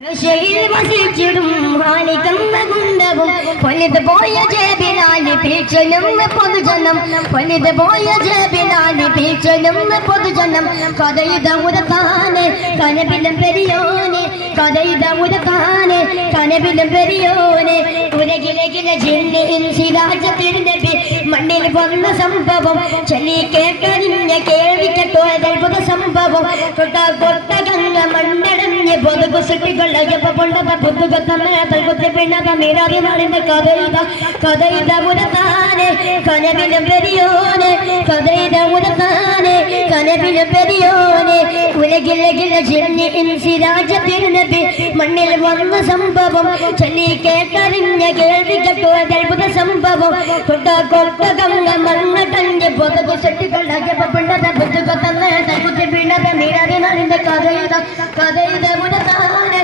റഷ്യയിൽ വസിച്ചിടും ഹാലികന്ന കുണ്ടവും പൊലിത് പോയ ജേബിലാലി പീച്ചനും പൊതുജനം പൊലിത് പോയ ജേബിലാലി പീച്ചനും പൊതുജനം കഥയിത ഉരത്താന് കനവിലും പെരിയോന് കഥയിത ഉരത്താന് കനവിലും പെരിയോന് ഉരകിലകില ജില്ലി ഇൻസിരാജത്തിരുന്നബി മണ്ണിൽ വന്ന സംഭവം ചൊല്ലി കേട്ടറിഞ്ഞ കേൾവിക്കോ അത്ഭുത സംഭവം കൊട്ട ഗംഗ മണ്ഡലഞ്ഞ് പൊതുകു സൃഷ്ടികൾ കഥയിത ഉരത്താന് കനവിലും പെരിയോന് കഥയിത ഉരത്താന് കനവിലും പെരിയോന് ഉലകിലകില ജില്ലി ഇൻസിരാജത്തിരുന്നബി മണ്ണിൽ വന്ന സംഭവം ചൊല്ലി കേട്ടറിഞ്ഞ കേൾവിക്കോ അത്ഭുത സംഭവം കൊട്ട ഗംഗ മണ്ണടഞ്ഞ് പൊതുകു സൃഷ്ടികൾ കഥയിത ഉരത്താന്